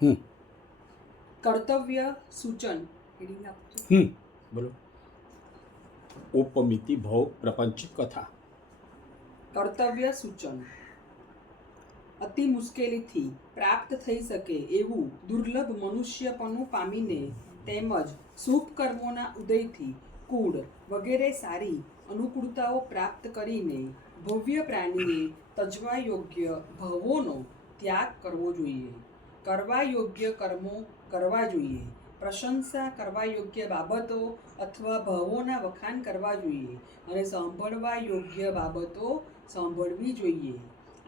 હમ કર્તવ્ય સૂચન બોલો. ઉપમિતિ ભવ પ્રપંચ કથા. કર્તવ્ય સૂચન અતિ મુશ્કેલીથી પ્રાપ્ત થઈ શકે એવું દુર્લભ મનુષ્યપણું પામીને તેમજ શુભ કર્મોના ઉદયથી કુળ વગેરે સારી અનુકૂળતાઓ પ્રાપ્ત કરીને ભવ્ય પ્રાણીએ તજવા યોગ્ય ભવોનો ત્યાગ કરવો જોઈએ. કરવા યોગ્ય કર્મો કરવા જોઈએ. પ્રશંસા કરવા યોગ્ય બાબતો અથવા ભાવોના વખાણ કરવા જોઈએ અને સાંભળવા યોગ્ય બાબતો સાંભળવી જોઈએ.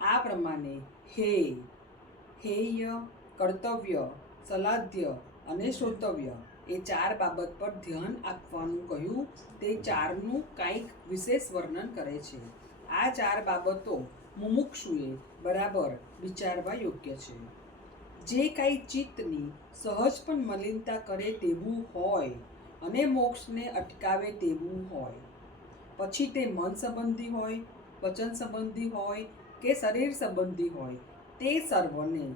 આ પ્રમાણે હેય, કર્તવ્ય, સલાધ્ય અને શ્રોતવ્ય એ 4 બાબત પર ધ્યાન આપવાનું કહ્યું. તે 4નું કંઈક વિશેષ વર્ણન કરે છે. આ 4 બાબતો મુમુક્ષુએ બરાબર વિચારવા યોગ્ય છે. જે કાંઈ ચિત્તની સહજ પણ મલિનતા કરે તેવું હોય અને મોક્ષને અટકાવે તેવું હોય, પછી તે મન સંબંધી હોય, વચન સંબંધી હોય કે શરીર સંબંધી હોય, તે સર્વને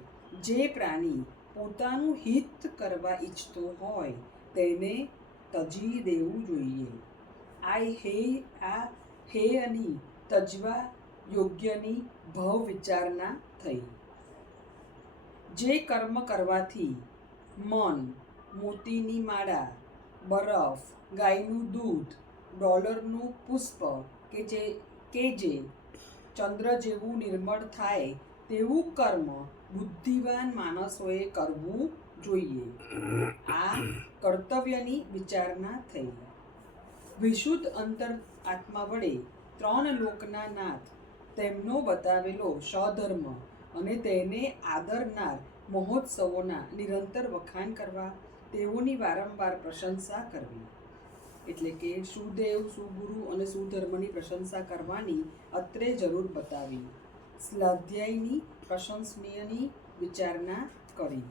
જે પ્રાણી પોતાનું હિત કરવા ઈચ્છતો હોય તેને તજી દેવું જોઈએ. આ હેયની તજવા યોગ્યની ભવ વિચારણા થઈ. જે કર્મ કરવાથી મન, મોતીની માળા, બરફ, ગાયનું દૂધ, ડોલરનું પુષ્પ કે જે ચંદ્ર જેવું નિર્મળ થાય તેવું કર્મ બુદ્ધિવાન માણસોએ કરવું જોઈએ. આ કર્તવ્યની વિચારણા થઈ. વિશુદ્ધ અંતરાત્મા વડે 3 લોકના નાથ તેમનો બતાવેલો સધર્મ અને તેને આદરનાર મહોત્સવોના નિરંતર વખાણ કરવા, તેઓની વારંવાર પ્રશંસા કરવી. એટલે કે સુદેવ, સુગુરુ અને સુધર્મની પ્રશંસા કરવાની અત્રે જરૂર બતાવી. સ્વાધ્યાયની પ્રશંસનીયની વિચારણા કરી.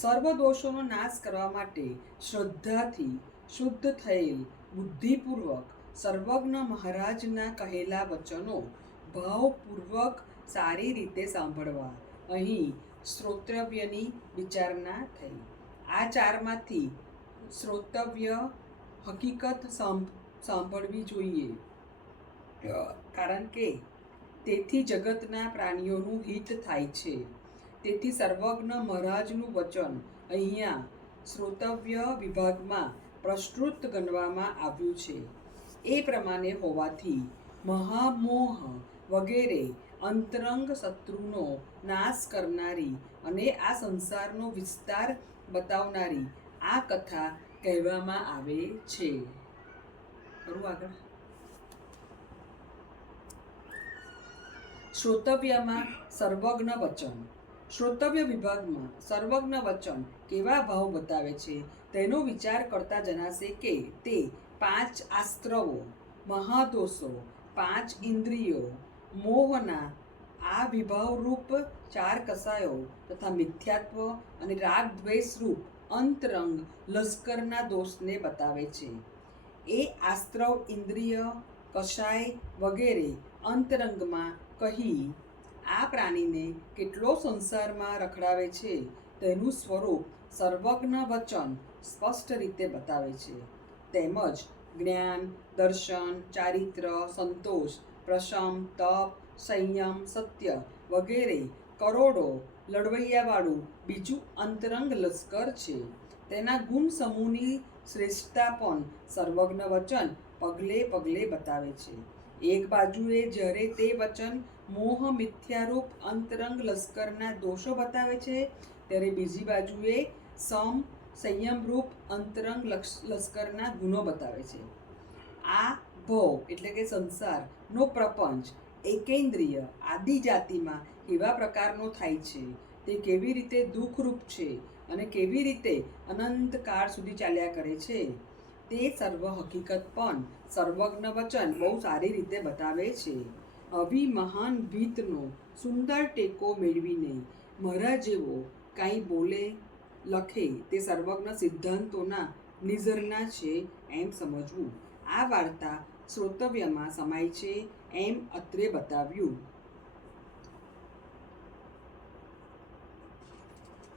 સર્વ દોષોનો નાશ કરવા માટે શ્રદ્ધાથી શુદ્ધ થયેલ બુદ્ધિપૂર્વક સર્વજ્ઞ મહારાજના કહેલા વચનો ભાવપૂર્વક સારી રીતે સાંભળવા. અહીં શ્રોતવ્યની વિચારણા થઈ. આ 4માંથી શ્રોતવ્ય હકીકત સાંભળવી જોઈએ, કારણ કે તેથી જગતના પ્રાણીઓનું હિત થાય છે. તેથી સર્વજ્ઞ મહારાજનું વચન અહીંયા શ્રોતવ્ય વિભાગમાં પ્રસ્તુત ગણવામાં આવ્યું છે. એ પ્રમાણે હોવાથી મહામોહ વગેરે અંતરંગ શત્રુનો નાશ કરનારી અને આ સંસારનો વિસ્તાર બતાવનારી આ કથા કહેવામાં આવે છે. આગળ શ્રોતવ્યમાં સર્વજ્ઞ વચન. શ્રોતવ્ય વિભાગમાં સર્વજ્ઞ વચન કેવા ભાવ બતાવે છે તેનો વિચાર કરતા જણાશે કે તે 5 આસ્ત્રવો, મહાદોષો, 5 ઇન્દ્રિયો, મોહના આ વિભાવરૂપ 4 કસાયો તથા મિથ્યાત્વ અને રાગ દ્વેષરૂપ અંતરંગ લશ્કરના દોષને બતાવે છે. એ આસ્ત્રવ, ઇન્દ્રિય, કષાય વગેરે અંતરંગમાં કહી આ પ્રાણીને કેટલો સંસારમાં રખડાવે છે તેનું સ્વરૂપ સર્વજ્ઞ વચન સ્પષ્ટ રીતે બતાવે છે. તેમજ જ્ઞાન, દર્શન, ચારિત્ર, સંતોષ, પ્રશમ, તપ, સંયમ, સત્ય વગેરે કરોડો લડવૈયાવાળું બીજું અંતરંગ લશ્કર છે. તેના ગુણ સમૂહની શ્રેષ્ઠતા પણ સર્વજ્ઞ વચન પગલે પગલે બતાવે છે. એક બાજુએ જ્યારે તે વચન મોહ મિથ્યારૂપ અંતરંગ લશ્કરના દોષો બતાવે છે, ત્યારે બીજી બાજુએ સંયમરૂપ અંતરંગ લશ્કરના ગુણો બતાવે છે. આ ભવ એટલે કે સંસારનો પ્રપંચ એકેન્દ્રિય આદિજાતિમાં કેવા પ્રકારનો થાય છે, તે કેવી રીતે દુઃખરૂપ છે અને કેવી રીતે અનંત કાળ સુધી ચાલ્યા કરે છે, તે સર્વ હકીકત પણ સર્વજ્ઞ વચન બહુ સારી રીતે બતાવે છે. આવી મહાન ભીતનો સુંદર ટેકો મેળવીને મહારાજ જેવો કાંઈ બોલે લખે તે સર્વજ્ઞ સિદ્ધાંતોના નિઝરના છે એમ સમજવું. આ વાર્તા શ્રોતવ્યમાં સમાય છે એમ અત્રે બતાવ્યું.